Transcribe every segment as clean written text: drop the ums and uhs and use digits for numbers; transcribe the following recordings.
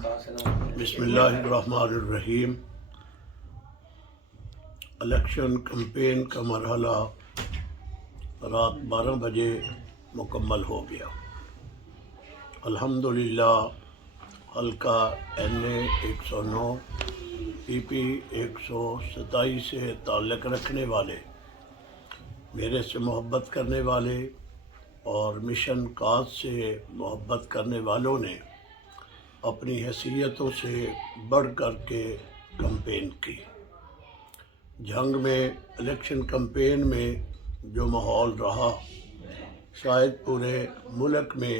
بسم اللہ الرحمن الرحیم۔ الیکشن کمپین کا مرحلہ رات 12 بجے مکمل ہو گیا۔ الحمدللہ حلقہ NA 109 PP 127 سے تعلق رکھنے والے، میرے سے محبت کرنے والے اور مشن قائد سے محبت کرنے والوں نے اپنی حیثیتوں سے بڑھ کر کے کمپین کی۔ جنگ میں الیکشن کمپین میں جو ماحول رہا، شاید پورے ملک میں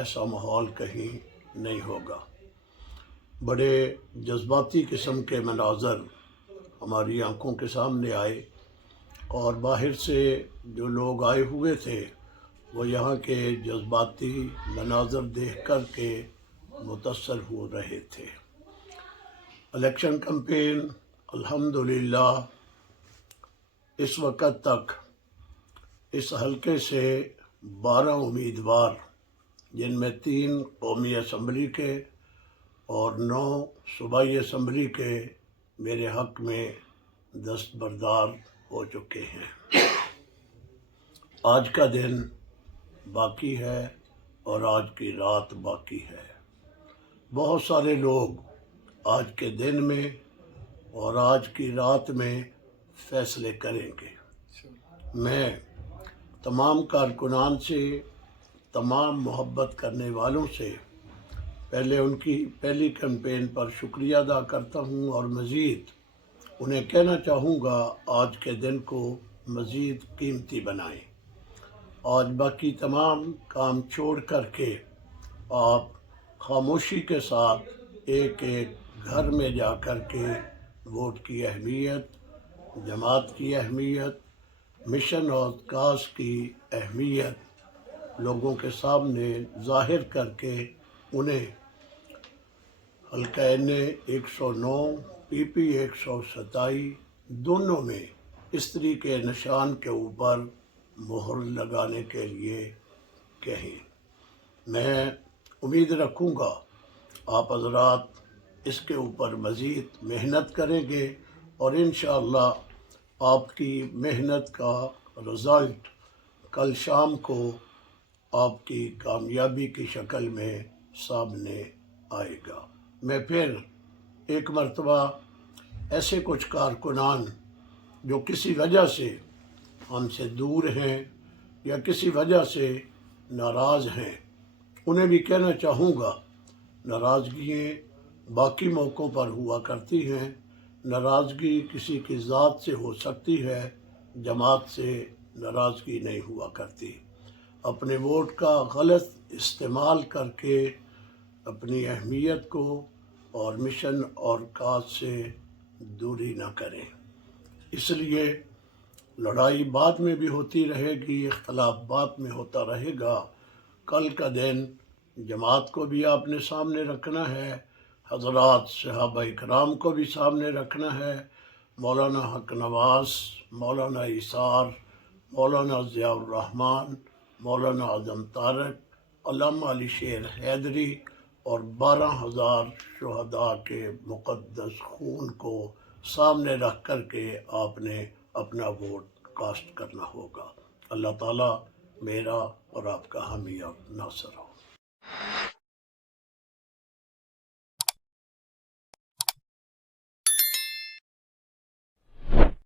ایسا ماحول کہیں نہیں ہوگا۔ بڑے جذباتی قسم کے مناظر ہماری آنکھوں کے سامنے آئے، اور باہر سے جو لوگ آئے ہوئے تھے وہ یہاں کے جذباتی مناظر دیکھ کر کے متاثر ہو رہے تھے۔ الیکشن کمپین الحمدللہ اس وقت تک اس حلقے سے 12 امیدوار، جن میں 3 قومی اسمبلی کے اور 9 صوبائی اسمبلی کے، میرے حق میں دستبردار ہو چکے ہیں۔ آج کا دن باقی ہے اور آج کی رات باقی ہے۔ بہت سارے لوگ آج کے دن میں اور آج کی رات میں فیصلے کریں گے۔ میں تمام کارکنان سے، تمام محبت کرنے والوں سے پہلے ان کی پہلی کیمپین پر شکریہ ادا کرتا ہوں، اور مزید انہیں کہنا چاہوں گا آج کے دن کو مزید قیمتی بنائیں۔ آج باقی تمام کام چھوڑ کر کے آپ خاموشی کے ساتھ ایک ایک گھر میں جا کر کے ووٹ کی اہمیت، جماعت کی اہمیت، مشن اور کاز کی اہمیت لوگوں کے سامنے ظاہر کر کے انہیں حلقہ NA 109 PP 127 دونوں میں استری کے نشان کے اوپر مہر لگانے کے لیے کہیں۔ میں امید رکھوں گا آپ حضرات اس کے اوپر مزید محنت کریں گے، اور انشاءاللہ آپ کی محنت کا رزلٹ کل شام کو آپ کی کامیابی کی شکل میں سامنے آئے گا۔ میں پھر ایک مرتبہ ایسے کچھ کارکنان جو کسی وجہ سے ہم سے دور ہیں یا کسی وجہ سے ناراض ہیں، انہیں بھی کہنا چاہوں گا، ناراضگیاں باقی موقعوں پر ہوا کرتی ہیں، ناراضگی کسی کی ذات سے ہو سکتی ہے، جماعت سے ناراضگی نہیں ہوا کرتی۔ اپنے ووٹ کا غلط استعمال کر کے اپنی اہمیت کو اور مشن اور کاز سے دوری نہ کریں۔ اس لیے لڑائی بعد میں بھی ہوتی رہے گی، اختلاف بعد میں ہوتا رہے گا۔ کل کا دن جماعت کو بھی آپ نے سامنے رکھنا ہے، حضرات صحابہ کرام کو بھی سامنے رکھنا ہے، مولانا حق نواز، مولانا ایثار، مولانا ضیاء الرحمن، مولانا اعظم طارق، علامہ علی شیر حیدری اور 12,000 شہداء کے مقدس خون کو سامنے رکھ کر کے آپ نے اپنا ووٹ کاسٹ کرنا ہوگا۔ اللہ تعالیٰ میرا اور آپ کا حامی اور ناصر ہو۔